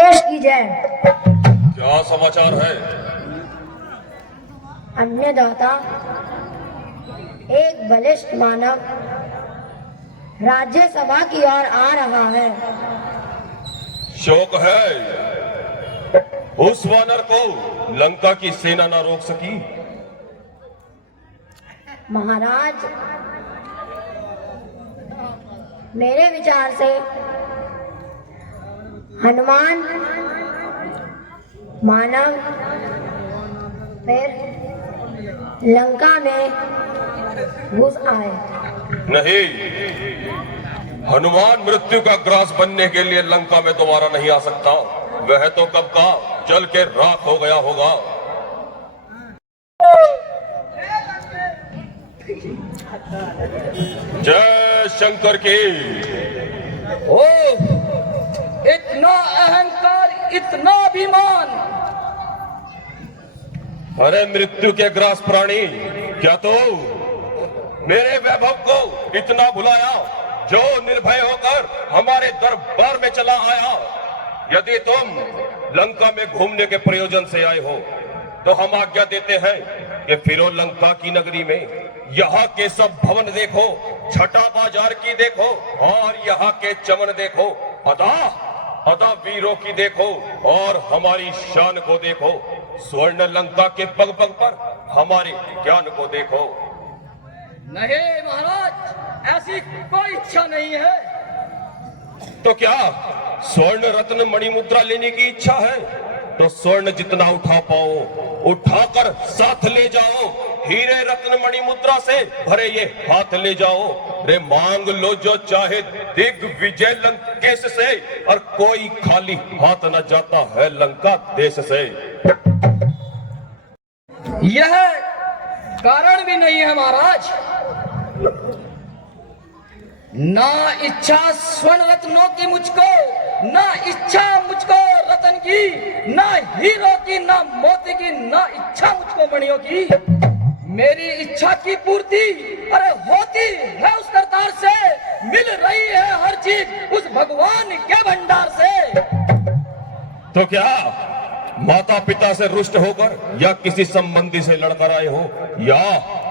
पेश की जाए। क्या समाचार है? अन्नदाता एक बलिष्ठ मानव राज्यसभा की ओर आ रहा है। शोक है उस वानर को लंका की सेना न रोक सकी। महाराज, मेरे विचार से हनुमान मानव फिर लंका में घुस आए। नहीं, हनुमान मृत्यु का ग्रास बनने के लिए लंका में दोबारा नहीं आ सकता। वह तो कब का जल के राख हो गया होगा। जय शंकर की। ओह, इतना अहंकार, इतना अभिमान! अरे मृत्यु के ग्रास प्राणी, क्या तो मेरे वैभव को इतना भुलाया जो निर्भय होकर हमारे दरबार में चला आया? यदि तुम लंका में घूमने के प्रयोजन से आए हो तो हम आज्ञा देते हैं कि फिरो लंका की नगरी में। यहाँ के सब भवन देखो, छठा बाजार की देखो, और यहाँ के चमन देखो, अदा अदा वीरों की देखो, और हमारी शान को देखो। स्वर्ण लंका के पग पग पर हमारे ज्ञान को देखो। नहीं महाराज, ऐसी कोई इच्छा नहीं है। तो क्या स्वर्ण रत्न मणि मुद्रा लेने की इच्छा है? तो स्वर्ण जितना उठा पाओ उठाकर साथ ले जाओ। हीरे रत्न मणि मुद्रा से भरे ये हाथ ले जाओ। रे मांग लो जो चाहे दिग्विजय लंकेश से, और कोई खाली हाथ न जाता है लंका देश से। यह कारण भी नहीं है महाराज। ना इच्छा स्वर्ण रत्नों की मुझको, ना इच्छा मुझको रतन की, ना हीरो की, ना मोती की, ना इच्छा मुझको मणियों की। मेरी इच्छा की पूर्ति अरे होती है उस करतार से, मिल रही है हर चीज उस भगवान के भंडार से। तो क्या माता पिता से रुष्ट होकर या किसी संबंधी से लड़कर आए हो, या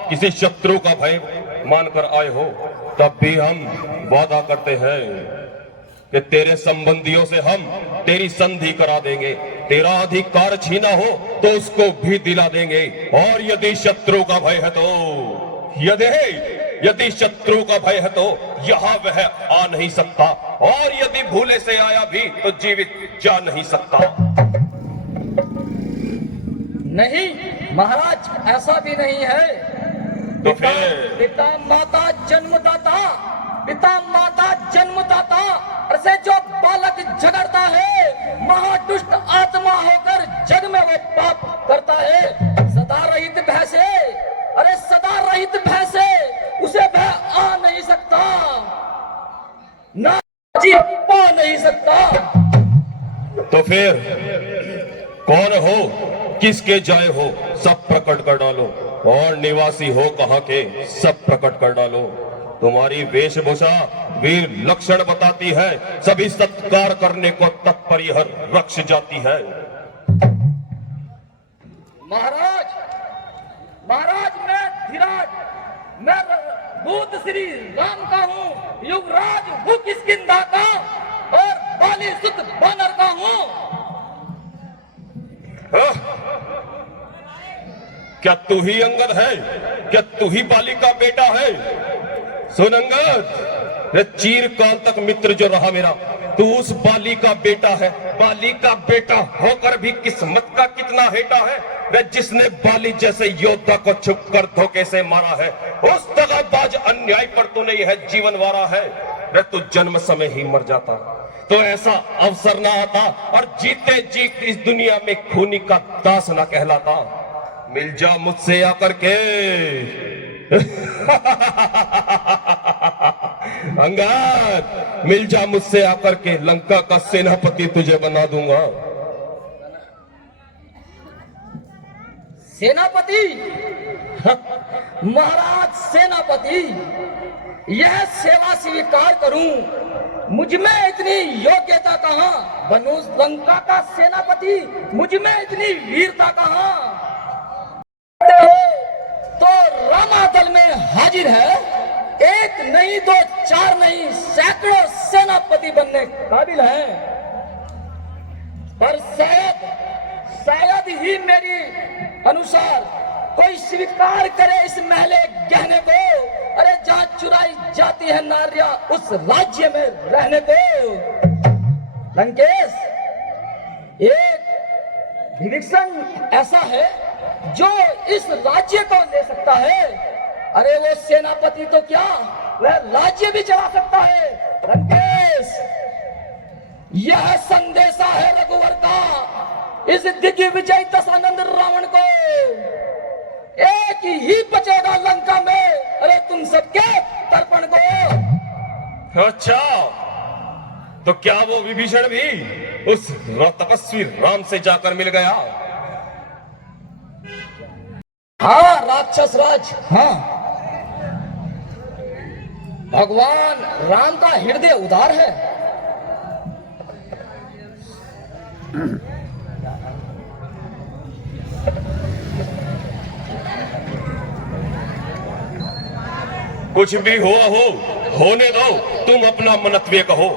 किसी शत्रु का भय मानकर आए हो? तब भी हम वादा करते हैं कि तेरे संबंधियों से हम तेरी संधि करा देंगे। तेरा अधिकार छीना हो तो उसको भी दिला देंगे। और यदि शत्रु का भय है तो यदि शत्रु का भय है तो यहाँ वह आ नहीं सकता, और यदि भूले से आया भी तो जीवित जा नहीं सकता। नहीं महाराज, ऐसा भी नहीं है। तो पिता माता जन्मदाता, पिता माता जन्मदाता से जो बालक झगड़ता है, महादुष्ट आत्मा होकर जग में वो पाप करता है। सदा रहित भय से, अरे सदा रहित भय से उसे भय आ नहीं सकता, ना जी पा नहीं सकता। तो फिर कौन हो, किसके जाए हो, सब प्रकट कर डालो। और निवासी हो कहां के, सब प्रकट कर डालो। तुम्हारी वेशभूषा वीर लक्षण बताती है, सभी सत्कार करने को तत्पर यह रक्ष जाती है। महाराज, महाराज मैं धीराज, मैं दूत श्री राम का हूँ, युवराज हूँ किष्किंधा का, और बाली सुत बानर का हूँ। क्या तू ही अंगद है? क्या तू ही बाली का बेटा है? सुन अंगद, चीर काल तक मित्र जो रहा मेरा, तू उस बाली का बेटा है। बाली का बेटा होकर भी किस्मत का कितना हेटा है वे, जिसने बाली जैसे योद्धा को छुप कर धोखे से मारा है। उस दगाबाज अन्याय पर तूने यह जीवन वारा है। वे तू जन्म समय ही मर जाता तो ऐसा अवसर ना आता, और जीते जीत इस दुनिया में खूनी का दास ना कहलाता। मिल जा मुझसे आकर के अंगद, मिल जा मुझसे आकर के, लंका का सेनापति तुझे बना दूंगा। सेनापति महाराज सेनापति, यह सेवा स्वीकार करूं, मुझ में इतनी योग्यता कहां? बनूं लंका का सेनापति, मुझ में इतनी वीरता कहां? तो रामादल में हाजिर है, एक नहीं दो चार नहीं सैकड़ों सेनापति बनने काबिल है। पर शायद ही मेरी अनुसार कोई स्वीकार करे इस महले गहने को, अरे जहां चुराई जाती है नारियां उस राज्य में रहने को। लंकेश, एक विभीषण ऐसा है जो इस राज्य को ले सकता है, अरे वो सेनापति तो क्या, वह राज्य भी चला सकता है। लंकेश, यह संदेशा है रघुवर का इस दिग्विजय दशानंद रावण को, एक ही बचेगा लंका में, अरे तुम सबके तर्पण को। अच्छा, तो क्या वो विभीषण भी उस तपस्वी राम से जाकर मिल गया? हाँ राक्षस राज, हाँ। भगवान राम का हृदय उदार है। कुछ भी हो होने दो, तुम अपना मनत्वे कहो।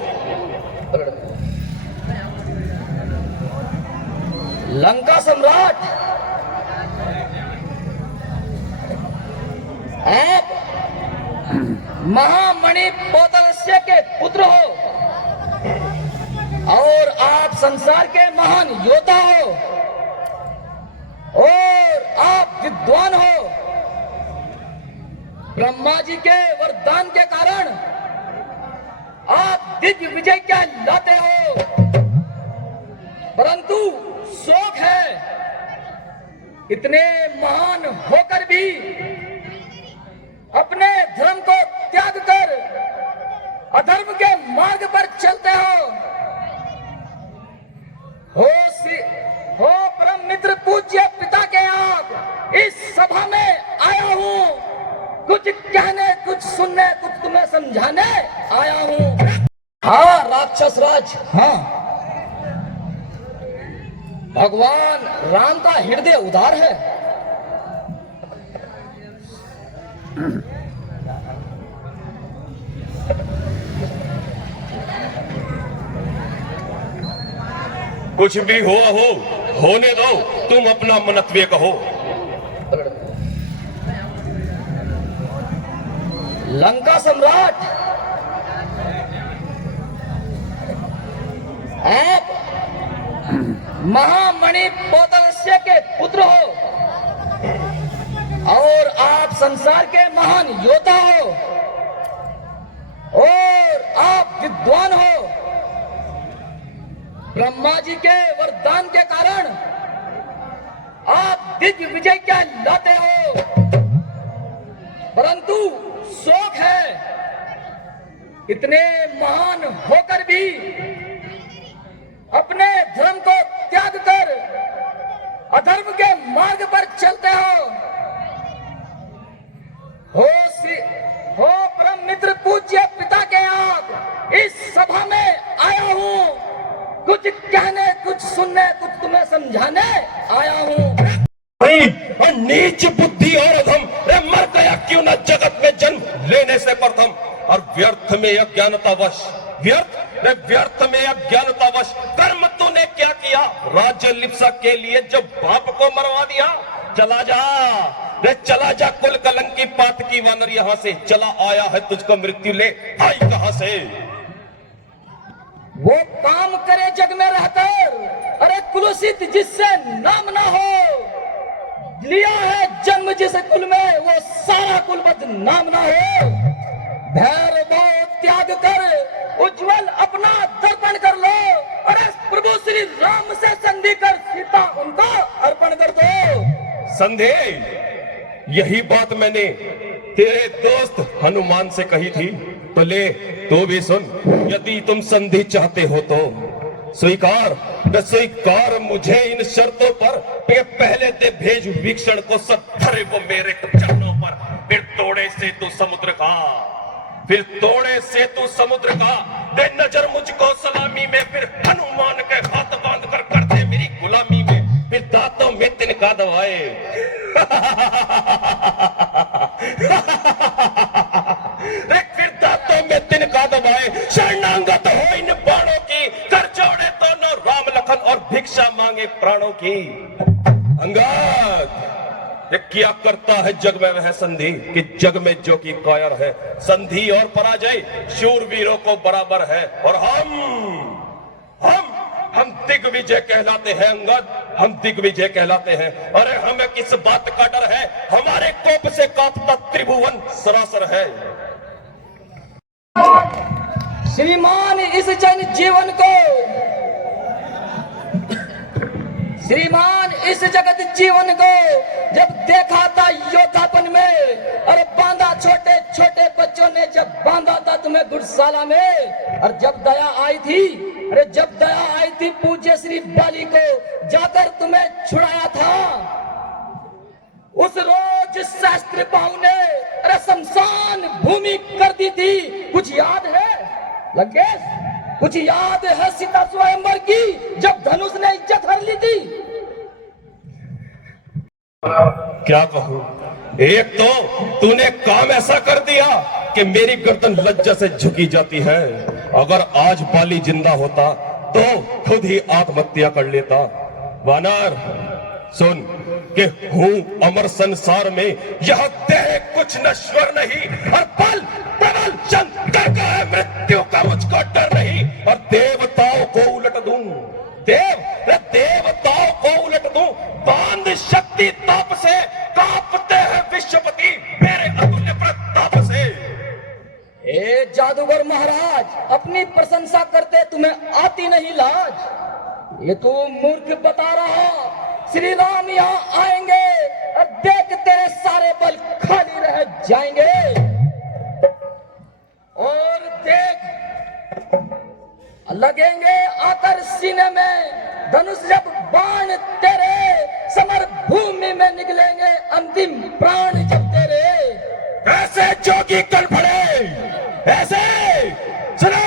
लंका सम्राट, आप महामणि पौतलस्य के पुत्र हो और आप संसार के महान योद्धा हो और आप विद्वान हो। ब्रह्मा जी के वरदान के कारण आप दिग्विजय क्या लाते हो, परंतु शोक है इतने महान होकर भी अपने धर्म को त्याग कर अधर्म के मार्ग पर चलते हो परम मित्र पूज्य पिता के आप इस सभा में आया हूं, कुछ कहने कुछ सुनने कुछ तुम्हें समझाने आया हूं। हाँ राक्षस राज, हाँ। भगवान राम का हृदय उदार है। कुछ भी हो होने दो, तुम अपना मनत्वे कहो। लंका सम्राट, आप महामणि पौतलस्य के पुत्र हो और आप संसार के महान योद्धा हो और आप विद्वान हो। ब्रह्मा जी के वरदान के कारण आप दिग्विजय क्या लाते हो, परंतु शोक है इतने महान होकर भी अपने धर्म को त्याग कर अधर्म के मार्ग पर चलते हो परम मित्र पूज्य पिता के आप इस सभा में आया हूं, कुछ कहने कुछ सुनने कुछ तुम्हें समझाने आया हूं। और नीच बुद्धि और अधम, रे मर गया क्यों न जगत में जन्म लेने से प्रथम। और व्यर्थ में अज्ञानतावश, व्यर्थ में अज्ञानतावश कर्म तूने क्या किया? राज्य लिप्सा के लिए जब बाप को मरवा दिया। चला जा रे चला जा, कुल कलंकी पात की वानर यहाँ से चला आया है तुझको मृत्यु ले आई कहां से। वो काम करे जग में रहकर, अरे कुलुषित जिससे नाम ना हो, लिया है जन्म जिस कुल में वो सारा कुल बदनाम ना हो। भैर भाव त्याग कर उज्जवल अपना दर्पण कर लो, अरे प्रभु श्री राम से संधि कर सीता उनको अर्पण कर दो। संधि, यही बात मैंने तेरे दोस्त हनुमान से कही थी, तो ले तो भी सुन। यदि तुम संधि चाहते हो तो स्वीकार, न स्वीकार मुझे इन शर्तों पर कि पहले दे भेज वीक्षण को सब धरे वो मेरे चरणों पर, फिर तोड़े से तू समुद्र का, फिर तोड़े से तू समुद्र का, दे नजर मुझको सलामी में, फिर हनुमान के हाथ बांध कर दे मेरी गुलामी में, फिर दांतों में तिनका दबाए फिर दांतों में तिनका दबाए, शरणागत हो इन बाणों की, कर जोड़े दोनों राम लखन और भिक्षा मांगे प्राणों की। अंगद ये क्या करता है जग में वह संधि कि जग में जो की कायर है, संधि और पराजय शूरवीरों को बराबर है, और हम दिग्विजय कहलाते हैं अंगद, हम दिग्विजय कहलाते हैं। अरे हमें किस बात का डर है, हमारे कोप से कांपता त्रिभुवन सरासर है। श्रीमान इस जन जीवन को, श्रीमान इस जगत जीवन को जब देखा था योद्धापन में, अरे बांधा छोटे छोटे बच्चों ने जब बांधा था तुम्हें गुड़शाला में, और जब दया आई थी, अरे जब दया आई थी पूज्य श्री बाली को जाकर तुम्हें छुड़ाया था, उस रोज शास्त्र बाहु ने अरे शमशान भूमि कर दी थी। कुछ याद है लंकेश, कुछ याद है सीता स्वयंवर की जब धनुष ने इज्जत हर ली थी? क्या कहूं, एक तो तूने काम ऐसा कर दिया कि मेरी गर्दन लज्जा से झुकी जाती है। अगर आज बाली जिंदा होता तो खुद ही आत्महत्या कर लेता। वानर सुन कि हूं अमर संसार में, यह देह कुछ नश्वर नहीं, और बल प्रबल शंकर का है, मृत्यु का मुझको डर नहीं, और देवताओं को उलट दूं, देवताओं को उलट दूं, बांध शक्ति ताप से कांपते हैं विश्वपति मेरे अतुल्य प्रताप से। ए जादूगर महाराज, अपनी प्रशंसा करते तुम्हें आती नहीं लाज? ये तू मूर्ख बता रहा, श्री राम यहाँ आएंगे और देख तेरे सारे बल खाली रह जाएंगे, और देख लगेंगे आकर सीने में धनुष, जब बाण तेरे समर भूमि में निकलेंगे अंतिम प्राण जब तेरे। ऐसे जोगी कल पड़े, ऐसे सुनो,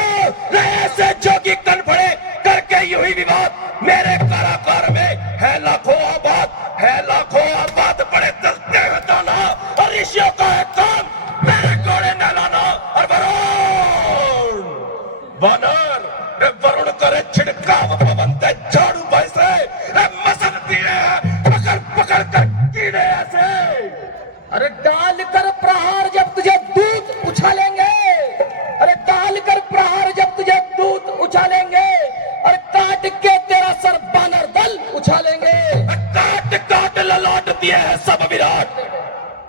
ऐसे जोगी कल पड़े करके यूं ही विवाद मेरे कारागार में है लाखों आबाद, है लाखों आबाद, बड़े दलते हैं दाना, और ऋषियों का है काम मेरे घोड़े नहलाना। और वरुण करे छिड़काव पवन ते झाड़ू भाई से, मसल दिए पकड़ पकड़ कर कीड़े ऐसे। अरे डाल कर प्रहार जब तुझे दूत उछालेंगे, अरे डाल कर प्रहार जब तुझे दूत उछालेंगे, और काट के तेरा सर बानर दल उछालेंगे। काट काट ललाट दिए है सब विराट,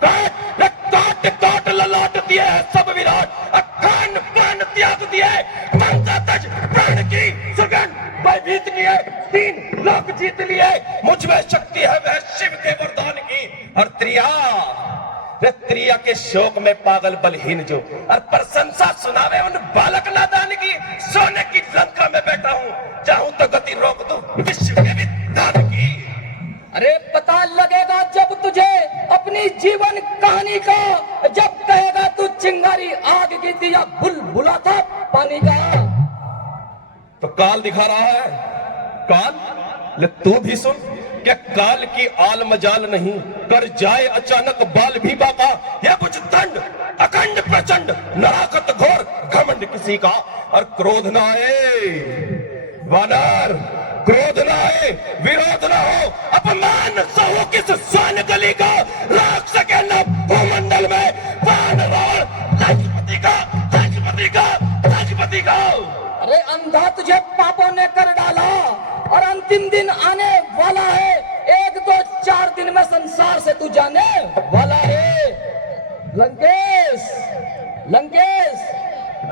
काट काट काट ललाट दिए है सब विराट, खान पान त्याग दिए, मंगा तज प्राण की सुगंध भयभीत किए, 3 लोक जीत लिए, मुझ में शक्ति है वह शिव के वरदान की। और त्रिया के शोक में पागल बलहीन जो, और प्रशंसा सुनावे उन बालक नादान की, सोने की लंका में बैठा हूं, चाहूं तो गति रोक दूं विश्व के विधान की। अरे पता लगेगा जब तुझे अपनी जीवन कहानी का, जब कहेगा तू चिंगारी आग की थी या बुलबुला था पानी का। तो काल दिखा रहा है, काल ले तू भी सुन, क्या काल की आल मजाल नहीं, कर जाए अचानक बाल भी बाका, यह कुछ दंड अखंड प्रचंड, नराकत घोर घमंड किसी का, और क्रोध ना आए वानर, क्रोध ना आए, विरोध ना हो, अपमान सहो किस स्वान गली का, राख सके न भूमंडल में बाण रावण राजपति का, राजपति का, राजपति का। अरे अंधा तुझे पापों ने कर डाला, और अंतिम दिन आने वाला है, 1 2 4 दिन में संसार से तू जाने वाला है। लंकेश, लंकेश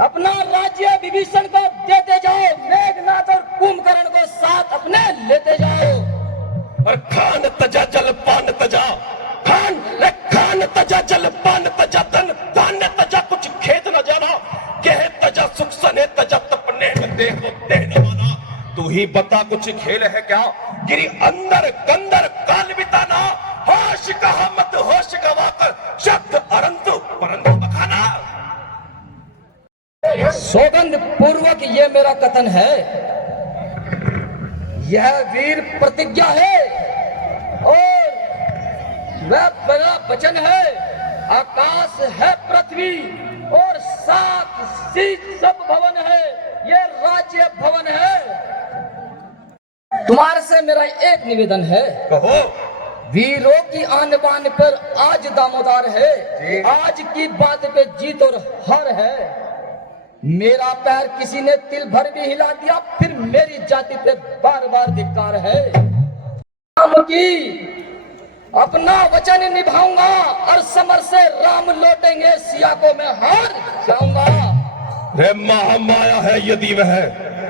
अपना राज्य विभीषण को देते जाओ, मेघनाथ और कुंभकर्ण को साथ अपने लेते जाओ। और खान तजा जल पान तजा, खान तजा जल पान तजा, धन धान्य तजा, कुछ खेत न जाना, कह तजा सुख सने तजा, तपने देह देने वाला तू ही बता कुछ खेल है क्या? गिरी अंदर कंदर काल बिताना, होश कहा मत होश गवाकर, शब्द अरंतु परंतु बखाना। सौगंध पूर्वक ये मेरा कथन है, यह वीर प्रतिज्ञा है और वह बड़ा वचन है। आकाश है पृथ्वी और सात शीत सब भवन है, ये राज्य भवन है। तुम्हारे से मेरा एक निवेदन है, कहो। वीरों की आन बान पर आज दामोदार है, आज की बात पे जीत और हार है। मेरा पैर किसी ने तिल भर भी हिला दिया, फिर मेरी जाति पे बार बार धिक्कार है। राम की अपना वचन निभाऊंगा और समर से राम लौटेंगे, सिया को मैं हार जाऊंगा। रे महामाया है यदि वह,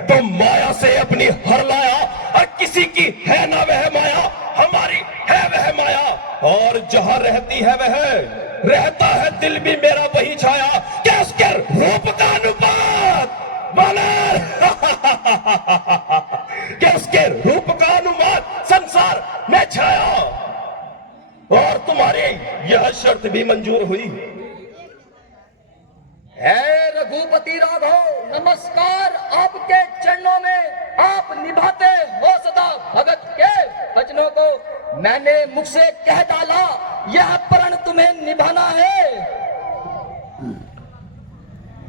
तो माया से अपनी हर लाया, और किसी की है ना वह माया, हमारी है वह माया। और जहां रहती है वह, रहता है दिल भी मेरा वही छाया, क्या उसके रूप का अनुपात बानर क्या उसके रूप का अनुमान संसार में छाया। और तुम्हारी यह शर्त भी मंजूर हुई है। रघुपति राघव, नमस्कार आपके चरणों में, आप निभाते हो सदा भगत के वचनों को। मैंने मुख से कह डाला, यह प्रण तुम्हें निभाना है।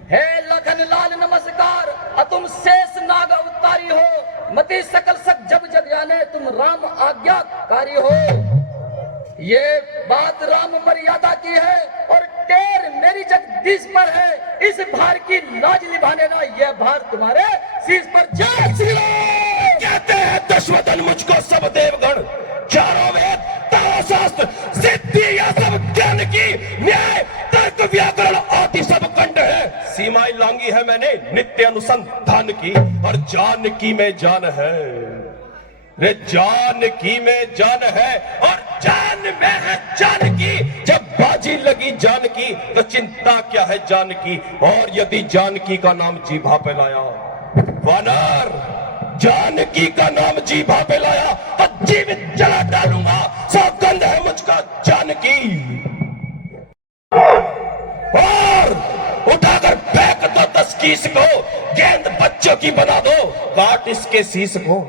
हे लखन लाल नमस्कार, तुम शेष नाग अवतारी हो, मति सकल सक जब जग जाने, तुम राम आज्ञाकारी हो। ये बात राम मर्यादा की है और टेर मेरी जगदीश पर है। इस भार की लाज निभाने ना, यह भार तुम्हारे शीश पर। जय श्री राम। कहते हैं दशवदन मुझको सब देवगण, चारों वेद ताओ शास्त्र सिद्धि या सब ज्ञान की, न्याय तर्क व्याकरण आदि सब कंठ है। सीमाएं लांगी है मैंने नित्य अनुसंधान की, और जान की में जान है रे, जान की में जान है और जान में है जान की। जब बाजी लगी जान की तो चिंता क्या है जान की, और यदि जानकी का नाम जीभा पे लाया वानर, जानकी का नाम जीभा पे लाया तो जीवित जला डालूंगा, सौगंध है मुझका जानकी। और उठाकर फेंक दो 10 कीस को, गेंद बच्चों की बना दो, काट इसके शीश को।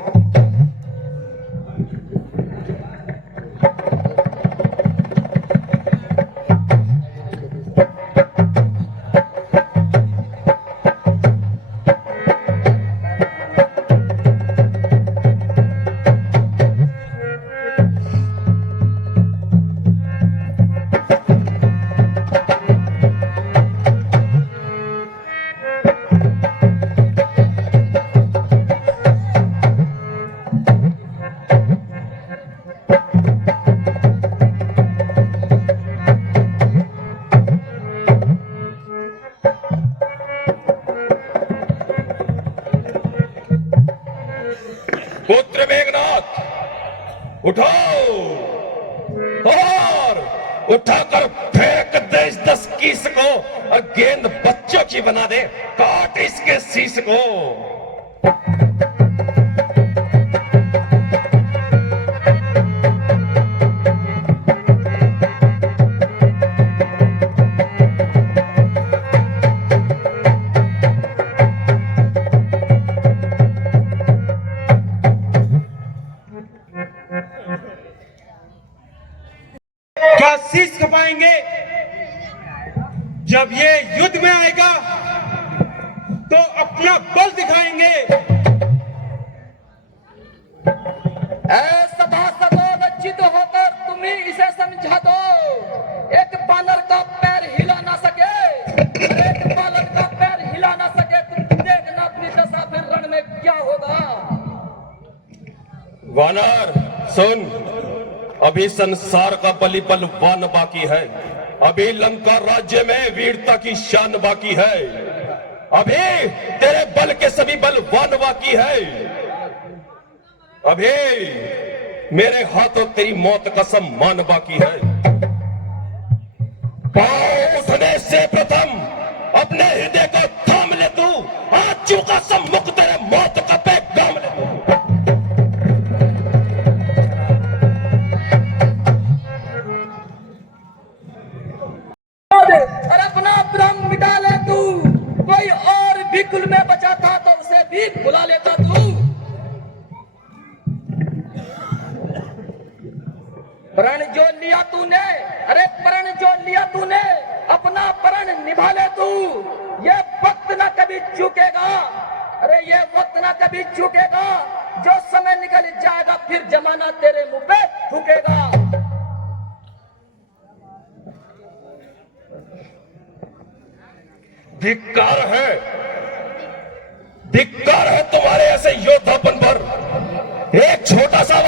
पुत्र मेघनाथ उठाओ और उठाकर फेंक दे इस 10 कीस को, और गेंद बच्चों की बना दे, काट इसके शीश को। क्या शीश खपाएंगे? जब ये युद्ध में आएगा तो अपना बल दिखाएंगे। सभासदों लज्जित होकर तुम ही इसे समझा दो। एक बानर का पैर हिला ना सके, एक बालक का पैर हिला ना सके, तुम देखना अपनी दशा फिर रण में क्या होगा। वानर सुन, अभी संसार का बलि बलवान बाकी है, अभी लंका राज्य में वीरता की शान बाकी है, अभी तेरे बल के सभी बलवान बाकी है, अभी मेरे हाथों तेरी मौत का सम्मान बाकी है। पांव उठने से प्रथम अपने हृदय को थाम ले तू, आज चूका सम्मुख तेरे मौत का पैगाम ले तू। प्रण जो लिया तूने, अरे प्रण जो लिया तूने, अपना प्रण निभा ले तू। ये वक्त ना कभी चूकेगा, अरे ये वक्त ना कभी चूकेगा। जो समय निकल जाएगा फिर जमाना तेरे मुंह पे थूकेगा। धिक्कार है, धिक्कार है तुम्हारे ऐसे योद्धापन पर। एक छोटा सा